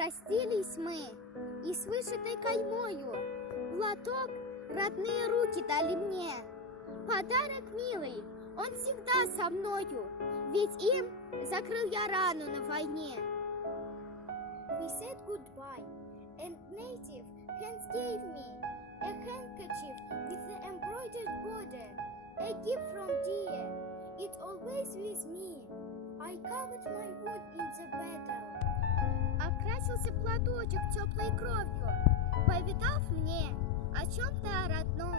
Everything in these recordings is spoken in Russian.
Простились мы, и с вышитой каймою платок родные руки дали мне. Подарок милый, он всегда со мною, ведь им закрыл я рану на войне. We said goodbye, and native hands gave me a handkerchief with the embroidered border, a gift from dear, it always with me. I covered my wound in the battle. Окрасился платочек теплой кровью, повидав мне о чем-то о родном,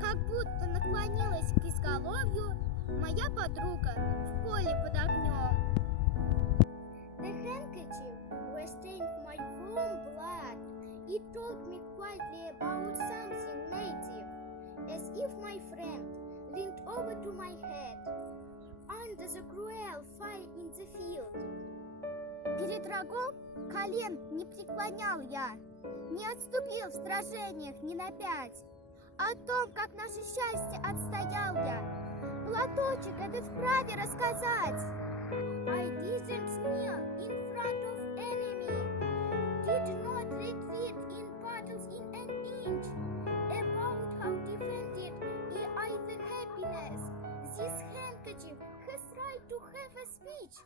как будто наклонилась к изголовью моя подруга в поле под огнем. The handkerchief was stained my warm blood. It told me quietly about something native, as if my friend leaned over to my head under the cruel fire in the field. Перед врагом колен не преклонял я, не отступил в сражениях ни на пять. О том, как наше счастье отстоял я, платочек этот вправе рассказать. I didn't kneel in front of enemy, did not retreat in battles in an inch. About how defended I the happiness, this handkerchief has right to have a speech.